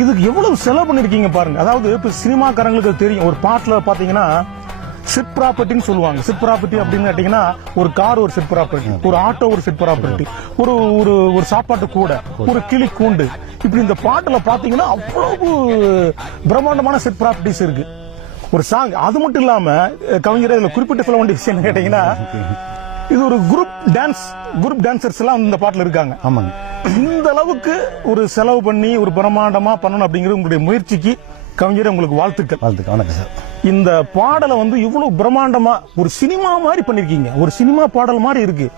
இதுக்கு எவ்வளவு செலவு பண்ணிருக்கீங்க பாருங்க. அதாவது இப்ப சினிமாக்காரங்களுக்கு தெரியும், ஒரு பாட்டுல பாத்தீங்கன்னா செட் ப்ராப்பர்ட்டின்னு சொல்லுவாங்க. செட் ப்ராப்பர்ட்டி அப்படின்னு கேட்டீங்கன்னா ஒரு கார் ஒரு செட் ப்ராப்பர்ட்டி, ஒரு ஆட்டோ ஒரு செட் ப்ராப்பர்ட்டி, ஒரு ஒரு ஒரு சாப்பாட்டு கூட, ஒரு கிளி கூண்டு, இப்படி இந்த பாட்டுல பாத்தீங்கன்னா அவ்வளவு பிரம்மாண்டமான செட் ப்ராப்பர்ட்டிஸ் இருக்கு. ஒரு சாங் அது மட்டும் இல்லாம கவிஞர் இதுல குறிப்பிட்டு சொல்ல வேண்டிய விஷயம் கேட்டீங்கன்னா, இது ஒரு குரூப் டான்சர்ஸ் எல்லாம் இந்த பாட்டுல இருக்காங்க. ஆமாங்க. இந்த அளவுக்கு ஒரு செலவு பண்ணி ஒரு பிரம்மாண்டமா பண்ணணும் அப்படிங்கிற உங்களுடைய முயற்சிக்கு கவிஞரே உங்களுக்கு வாழ்த்துக்கள். வணக்கம் சார். இந்த பாடலை வந்து இவ்வளவு பிரம்மாண்டமா ஒரு சினிமா மாதிரி பண்ணிருக்கீங்க. ஒரு சினிமா பாடல் மாதிரி இருக்கு.